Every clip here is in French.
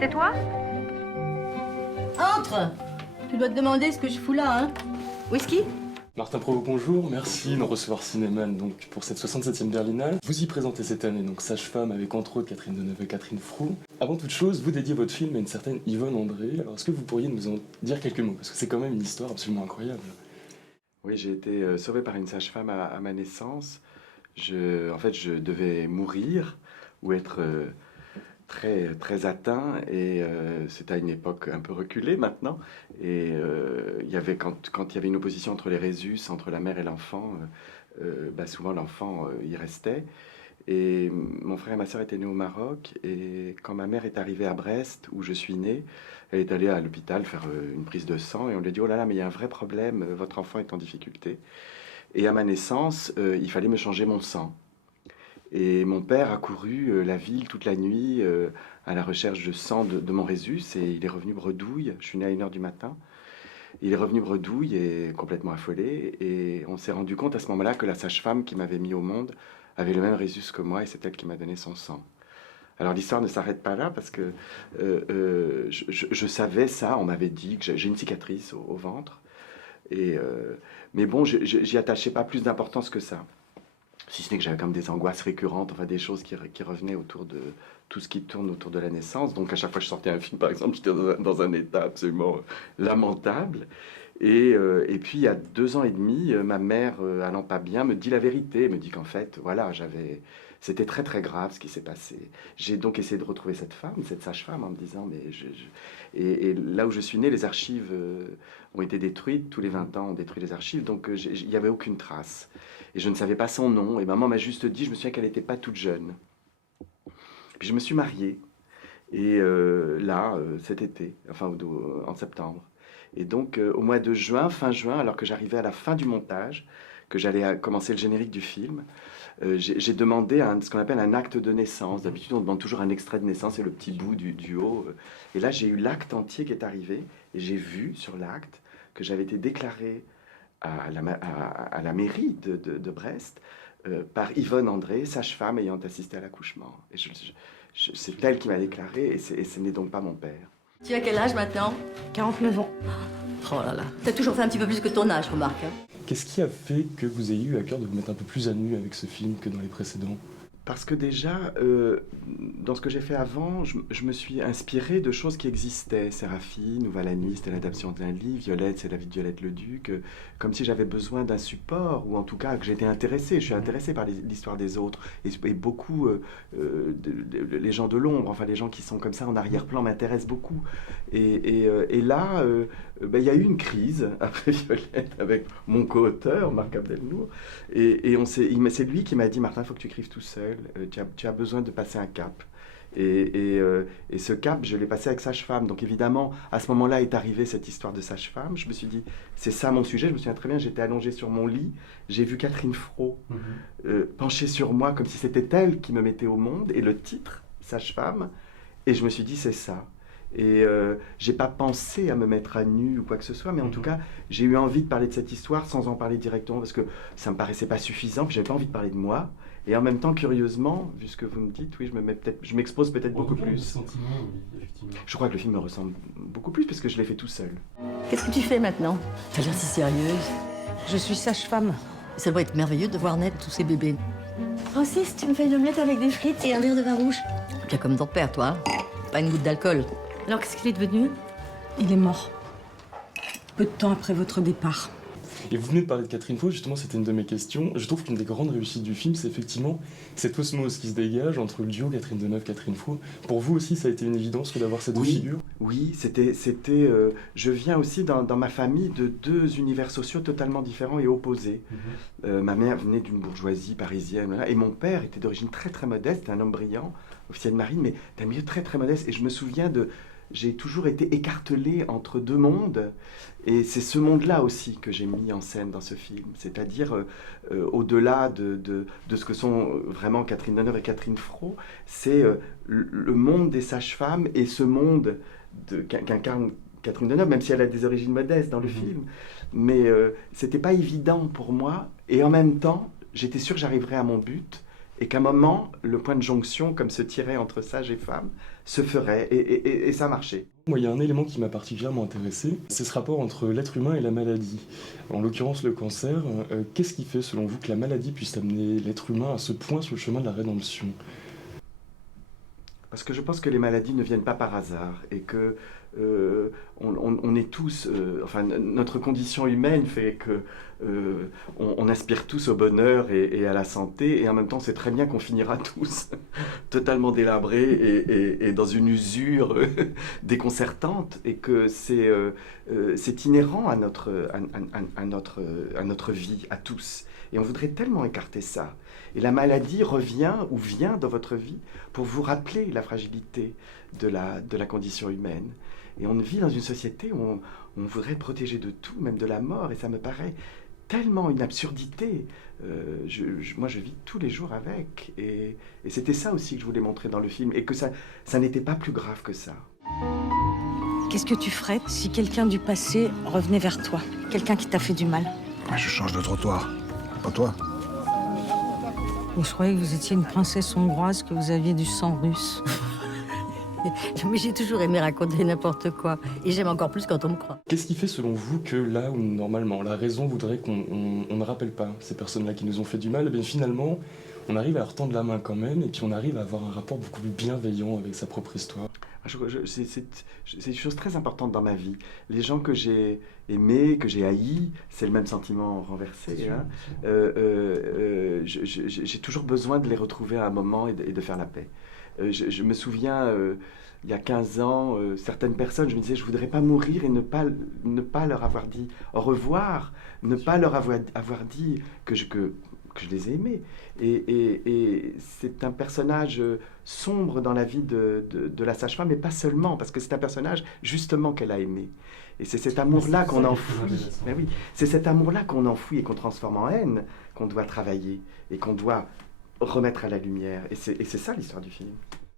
C'est toi? Entre! Tu dois te demander ce que je fous là, hein? Whisky? Martin Provost, bonjour, merci de nous recevoir Cinéman donc, pour cette 67e Berlinale. Vous y présentez cette année donc Sage-Femme avec entre autres Catherine Deneuve et Catherine Froux. Avant toute chose, vous dédiez votre film à une certaine Yvonne André. Alors est-ce que vous pourriez nous en dire quelques mots? Parce que c'est quand même une histoire absolument incroyable. Oui, j'ai été sauvé par une sage-femme à ma naissance. En fait, je devais mourir ou être très, très atteint et c'était à une époque un peu reculée maintenant. Et il y avait, quand il y avait une opposition entre les Rhésus, entre la mère et l'enfant, souvent l'enfant y restait. Et mon frère et ma sœur étaient nés au Maroc et quand ma mère est arrivée à Brest, où je suis né, elle est allée à l'hôpital faire une prise de sang et on lui a dit « Oh là là, mais il y a un vrai problème, votre enfant est en difficulté ». Et à ma naissance, il fallait me changer mon sang. Et mon père a couru la ville toute la nuit à la recherche de sang de mon Rhésus et il est revenu bredouille. Je suis né à 1h du matin. Il est revenu bredouille et complètement affolé. Et on s'est rendu compte à ce moment-là que la sage-femme qui m'avait mis au monde avait le même Rhésus que moi et c'est elle qui m'a donné son sang. Alors l'histoire ne s'arrête pas là parce que je savais ça, on m'avait dit que j'ai une cicatrice au ventre. Mais bon, j'y attachais pas plus d'importance que ça. Si ce n'est que j'avais comme des angoisses récurrentes, enfin des choses qui revenaient autour de tout ce qui tourne autour de la naissance. Donc à chaque fois que je sortais un film, par exemple, j'étais dans un état absolument lamentable. Et puis il y a 2 ans et demi, ma mère, allant pas bien, me dit la vérité, me dit qu'en fait, voilà, c'était très très grave ce qui s'est passé. J'ai donc essayé de retrouver cette femme, cette sage-femme, en me disant, mais et là où je suis né, les archives ont été détruites, tous les 20 ans on détruit les archives, donc il n'y avait aucune trace. Et je ne savais pas son nom, et maman m'a juste dit, je me souviens qu'elle n'était pas toute jeune. Puis je me suis marié, et cet été, enfin en septembre. Et donc au mois de juin, fin juin, alors que j'arrivais à la fin du montage, que j'allais commencer le générique du film, j'ai demandé ce qu'on appelle un acte de naissance. D'habitude, on demande toujours un extrait de naissance, c'est le petit bout du haut. Et là, j'ai eu l'acte entier qui est arrivé, et j'ai vu sur l'acte que j'avais été déclaré à la mairie de Brest par Yvonne André, sage-femme ayant assisté à l'accouchement. Et c'est elle qui m'a déclaré, et ce n'est donc pas mon père. Tu as quel âge maintenant? 49 ans. Oh là là. T'as toujours fait un petit peu plus que ton âge, remarque. Hein. Qu'est-ce qui a fait que vous ayez eu à cœur de vous mettre un peu plus à nu avec ce film que dans les précédents? Parce que déjà, dans ce que j'ai fait avant, je me suis inspiré de choses qui existaient. Séraphine, Ou va la nuit, c'était l'adaptation d'un livre. Violette, c'est la vie de Violette le Duc. Comme si j'avais besoin d'un support, ou en tout cas que j'étais intéressé. Je suis intéressé par l'histoire des autres. Et beaucoup, les gens de l'ombre, enfin les gens qui sont comme ça en arrière-plan m'intéressent beaucoup. Et là, il y a eu une crise après Violette avec mon co-auteur, Marc Abdelnour. Et c'est lui qui m'a dit, Martin, il faut que tu écrives tout seul. Tu as besoin de passer un cap. Et ce cap, je l'ai passé avec Sage-Femme. Donc évidemment, à ce moment-là est arrivée cette histoire de Sage-Femme. Je me suis dit, c'est ça mon sujet. Je me souviens très bien, j'étais allongé sur mon lit. J'ai vu Catherine Froux penchée sur moi comme si c'était elle qui me mettait au monde. Et le titre, Sage-Femme. Et je me suis dit, c'est ça. Et j'ai pas pensé à me mettre à nu ou quoi que ce soit, mais en tout cas, j'ai eu envie de parler de cette histoire sans en parler directement parce que ça me paraissait pas suffisant, puis j'avais pas envie de parler de moi. Et en même temps, curieusement, vu ce que vous me dites, oui, je m'expose peut-être beaucoup plus. Oui, effectivement. Je crois que le film me ressemble beaucoup plus parce que je l'ai fait tout seul. Qu'est-ce que tu fais maintenant? T'as l'air si sérieuse. Je suis sage-femme. Ça doit être merveilleux de voir naître tous ces bébés. Francis, tu me fais une omelette avec des frites et un verre de vin rouge. Bien comme ton père, toi. Hein. Pas une goutte d'alcool. Alors, qu'est-ce qu'il est devenu? Il est mort. Peu de temps après votre départ. Et vous venez de parler de Catherine Froux, justement, c'était une de mes questions. Je trouve qu'une des grandes réussites du film, c'est effectivement cette osmose qui se dégage entre le duo Catherine Deneuve, Catherine Froux. Pour vous aussi, ça a été une évidence d'avoir ces deux figures? Oui, je viens aussi dans ma famille de 2 univers sociaux totalement différents et opposés. Ma mère venait d'une bourgeoisie parisienne, voilà, et mon père était d'origine très très modeste, un homme brillant, officier de marine, mais d'un milieu très très modeste. Et je me souviens j'ai toujours été écartelé entre 2 mondes, et c'est ce monde-là aussi que j'ai mis en scène dans ce film, c'est-à-dire au-delà de ce que sont vraiment Catherine Deneuve et Catherine Froux, c'est le monde des sages-femmes et ce monde qu'incarne Catherine Deneuve, même si elle a des origines modestes dans le film, mais c'était pas évident pour moi, et en même temps, j'étais sûr que j'arriverais à mon but, et qu'à un moment, le point de jonction, comme se tirait entre sage et femme, se ferait, et ça marchait. Moi, il y a un élément qui m'a particulièrement intéressé, c'est ce rapport entre l'être humain et la maladie. En l'occurrence, le cancer. Qu'est-ce qui fait, selon vous, que la maladie puisse amener l'être humain à ce point sur le chemin de la rédemption ? Parce que je pense que les maladies ne viennent pas par hasard et que on est tous, enfin notre condition humaine fait que on aspire tous au bonheur et à la santé, et en même temps c'est très bien qu'on finira tous totalement délabrés et dans une usure déconcertante, et que c'est inhérent à notre vie, à tous. Et on voudrait tellement écarter ça. Et la maladie revient ou vient dans votre vie pour vous rappeler la fragilité de la condition humaine. Et on vit dans une société où on voudrait être protégé de tout, même de la mort, et ça me paraît tellement une absurdité. Moi, je vis tous les jours avec. Et c'était ça aussi que je voulais montrer dans le film, et que ça n'était pas plus grave que ça. Qu'est-ce que tu ferais si quelqu'un du passé revenait vers toi? Quelqu'un qui t'a fait du mal? Je change de trottoir. Pas toi. Je croyais que vous étiez une princesse hongroise, que vous aviez du sang russe. Mais j'ai toujours aimé raconter n'importe quoi. Et j'aime encore plus quand on me croit. Qu'est-ce qui fait, selon vous, que là où, normalement, la raison voudrait qu'on ne rappelle pas ces personnes-là qui nous ont fait du mal, et bien finalement, on arrive à leur tendre la main quand même, et puis on arrive à avoir un rapport beaucoup plus bienveillant avec sa propre histoire? C'est une chose très importante dans ma vie. Les gens que j'ai aimés, que j'ai haïs, c'est le même sentiment renversé. Hein. J'ai toujours besoin de les retrouver à un moment et de faire la paix. Je me souviens, il y a 15 ans, certaines personnes, je me disais, je ne voudrais pas mourir et ne pas leur avoir dit au revoir, ne pas leur avoir dit que je les ai aimés. Et c'est un personnage sombre dans la vie de la sage-femme, mais pas seulement, parce que c'est un personnage justement qu'elle a aimé. Et c'est cet amour-là qu'on enfouit. Mais oui, c'est cet amour-là qu'on enfouit et qu'on transforme en haine, qu'on doit travailler et qu'on doit remettre à la lumière. Et c'est ça l'histoire du film.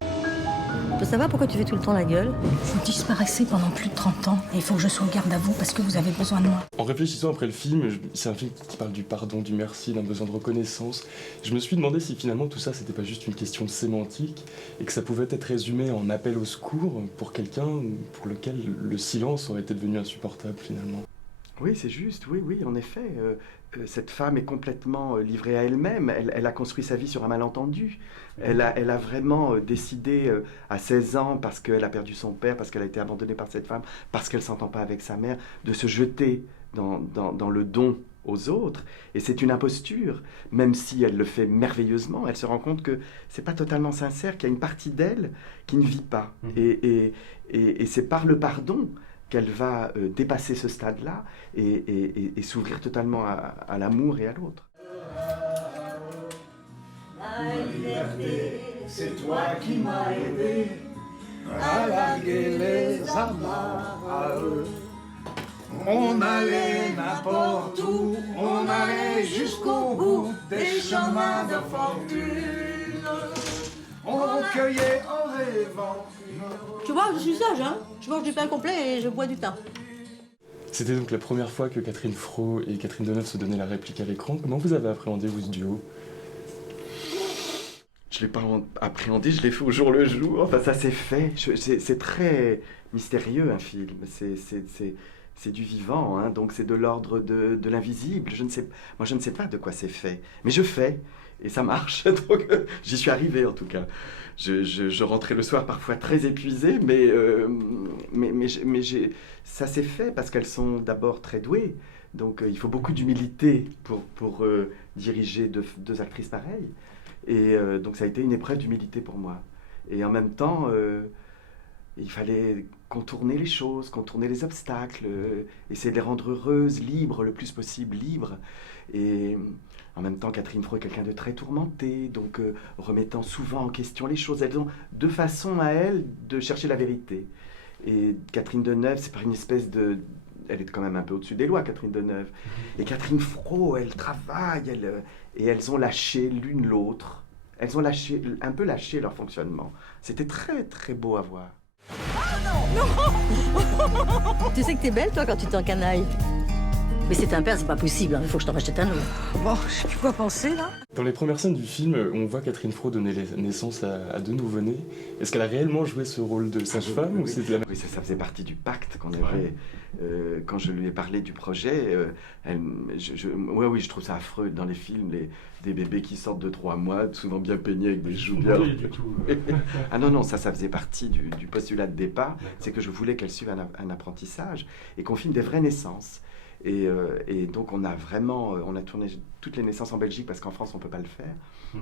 Je peux savoir pourquoi tu fais tout le temps la gueule? Vous disparaissez pendant plus de 30 ans et il faut que je sois au garde à vous parce que vous avez besoin de moi. En réfléchissant après le film, c'est un film qui parle du pardon, du merci, d'un besoin de reconnaissance. Je me suis demandé si finalement tout ça, c'était pas juste une question de sémantique et que ça pouvait être résumé en appel au secours pour quelqu'un pour lequel le silence aurait été devenu insupportable finalement. Oui, c'est juste, oui, en effet. Cette femme est complètement livrée à elle-même. Elle a construit sa vie sur un malentendu. Elle a vraiment décidé à 16 ans, parce qu'elle a perdu son père, parce qu'elle a été abandonnée par cette femme, parce qu'elle ne s'entend pas avec sa mère, de se jeter dans le don aux autres. Et c'est une imposture. Même si elle le fait merveilleusement, elle se rend compte que ce n'est pas totalement sincère, qu'il y a une partie d'elle qui ne vit pas. Et c'est par le pardon qu'elle va dépasser ce stade-là et s'ouvrir totalement à l'amour et à l'autre. Ma liberté, c'est toi qui m'as aidé à larguer les amarres à eux. On allait n'importe où, on allait jusqu'au bout des chemins de fortune. On cueillait en rêvant. Tu vois, je suis sage, hein. Je mange du pain complet et je bois du thym. C'était donc la première fois que Catherine Fro et Catherine Deneuve se donnaient la réplique à l'écran. Comment vous avez appréhendé vous ce duo? Je ne l'ai pas appréhendé, je l'ai fait au jour le jour. Enfin, ça s'est fait. C'est très mystérieux, un film. C'est du vivant, hein. Donc c'est de l'ordre de l'invisible. Moi, je ne sais pas de quoi c'est fait. Mais je fais, et ça marche. Donc j'y suis arrivé, en tout cas. Je rentrais le soir parfois très épuisé, mais ça s'est fait parce qu'elles sont d'abord très douées. Donc il faut beaucoup d'humilité pour diriger deux actrices pareilles. Et donc ça a été une épreuve d'humilité pour moi. Et en même temps, il fallait contourner les choses, contourner les obstacles, essayer de les rendre heureuses, libres, le plus possible libres. Et en même temps, Catherine Fro est quelqu'un de très tourmenté, donc remettant souvent en question les choses. Elles ont deux façons à elles de chercher la vérité. Et Catherine Deneuve, c'est par une espèce de... Elle est quand même un peu au-dessus des lois, Catherine Deneuve. Et Catherine Fro, elle travaille, et elles ont lâché l'une l'autre. Elles ont un peu lâché leur fonctionnement. C'était très, très beau à voir. Tu sais que t'es belle, toi, quand tu t'encanailles. Mais c'est un père, c'est pas possible, hein. Il faut que je t'en rachète un autre. Bon, je sais plus quoi penser, là. Dans les premières scènes du film, on voit Catherine Fro donner naissance à deux nouveau-nés. Est-ce qu'elle a réellement joué ce rôle de sage-femme ou c'était la... Oui, ça faisait partie du pacte qu'on avait. Quand je lui ai parlé du projet, oui, je trouve ça affreux dans les films, des bébés qui sortent de 3 mois, souvent bien peignés avec des joues bien... Ah non, ça faisait partie du postulat de départ, c'est que je voulais qu'elle suive un apprentissage et qu'on filme des vraies naissances. Et donc on a tourné toutes les naissances en Belgique parce qu'en France on peut pas le faire.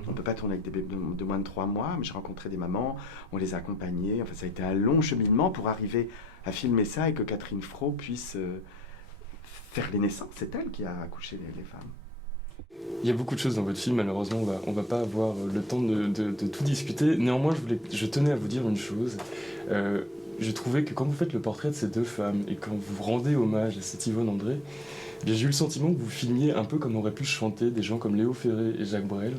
On peut pas tourner avec des bébés de moins de 3 mois, mais j'ai rencontré des mamans, on les a accompagnées. Enfin, ça a été un long cheminement pour arriver à filmer ça et que Catherine Fro puisse faire les naissances. C'est elle qui a accouché les femmes. Il y a beaucoup de choses dans votre film, malheureusement on va pas avoir le temps de tout discuter. Néanmoins, je tenais à vous dire une chose. Je trouvais que quand vous faites le portrait de ces deux femmes et quand vous rendez hommage à cette Yvonne André, j'ai eu le sentiment que vous filmiez un peu comme auraient pu chanter des gens comme Léo Ferré et Jacques Brel.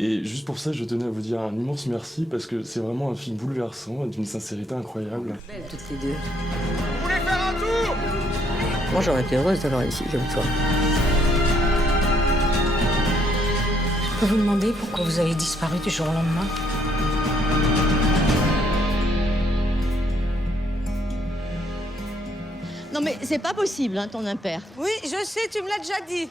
Et juste pour ça, je tenais à vous dire un immense merci parce que c'est vraiment un film bouleversant et d'une sincérité incroyable. Belles toutes les deux. Vous voulez faire un tour? Moi, j'aurais été heureuse d'avoir ici comme toi. Je peux vous demander pourquoi vous avez disparu du jour au lendemain? Non mais c'est pas possible, hein, ton impair. Oui, je sais, tu me l'as déjà dit.